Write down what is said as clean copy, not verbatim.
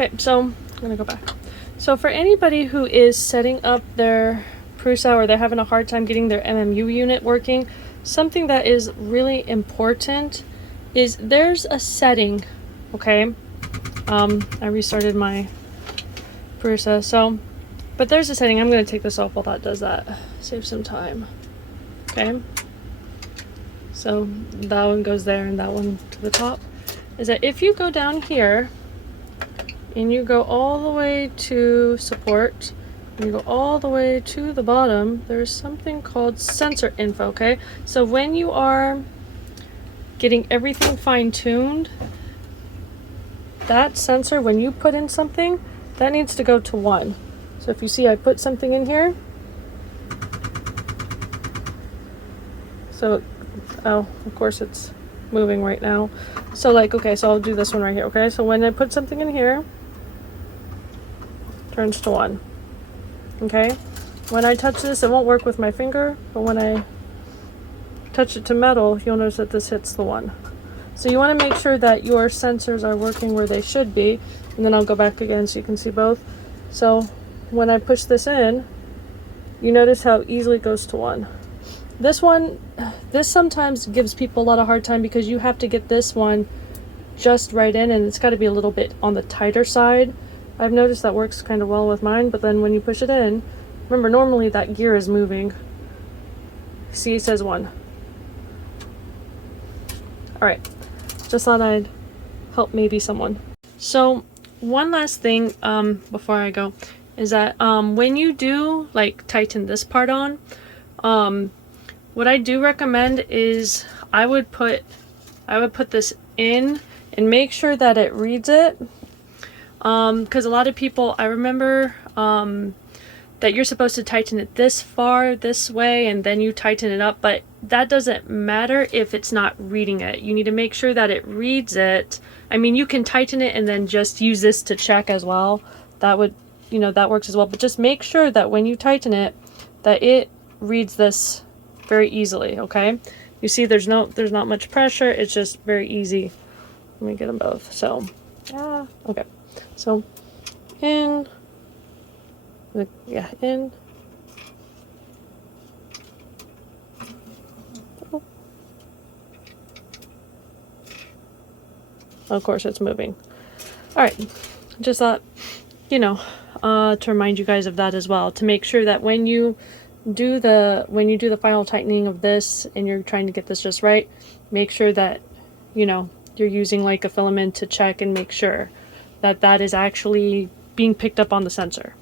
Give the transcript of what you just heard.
Okay, so I'm gonna go back. So for anybody who is setting up their Prusa or they're having a hard time getting their MMU unit working, something that is really important is there's a setting, okay? I restarted my Prusa, so, but there's a setting. I'm gonna take this off while that does that. Save some time, okay? So that one goes there and that one to the top. Is that if you go down here and you go all the way to support, and you go all the way to the bottom, there's something called sensor info, okay? So when you are getting everything fine-tuned, that sensor, when you put in something, that needs to go to 1. So if you see I put something in here, so, oh, of course it's moving right now. So like, okay, so I'll do this one right here, okay? So when I put something in here, turns to 1, okay? When I touch this, it won't work with my finger, but when I touch it to metal, you'll notice that this hits the 1. So you want to make sure that your sensors are working where they should be, and then I'll go back again so you can see both. So when I push this in, you notice how easily it goes to 1. This sometimes gives people a lot of hard time because you have to get this one just right in, and it's got to be a little bit on the tighter side. I've noticed that works kind of well with mine, but then when you push it in, remember normally that gear is moving. See, it says 1. Alright, just thought I'd help maybe someone. So one last thing before I go is that when you do like tighten this part on, what I do recommend is I would put this in and make sure that it reads it, because a lot of people, I remember that you're supposed to tighten it this far this way and then you tighten it up, but that doesn't matter if it's not reading it. You need to make sure that it reads it. I mean, you can tighten it and then just use this to check as well. That would, you know, that works as well, but just make sure that when you tighten it that it reads this very easily, okay? You see there's not much pressure, it's just very easy. Let me get them both. So yeah, okay, so in, yeah, in, oh. Of course it's moving. All right, just thought, you know, to remind you guys of that as well, to make sure that when you do the final tightening of this and you're trying to get this just right, make sure that, you know, you're using like a filament to check and make sure that that is actually being picked up on the sensor.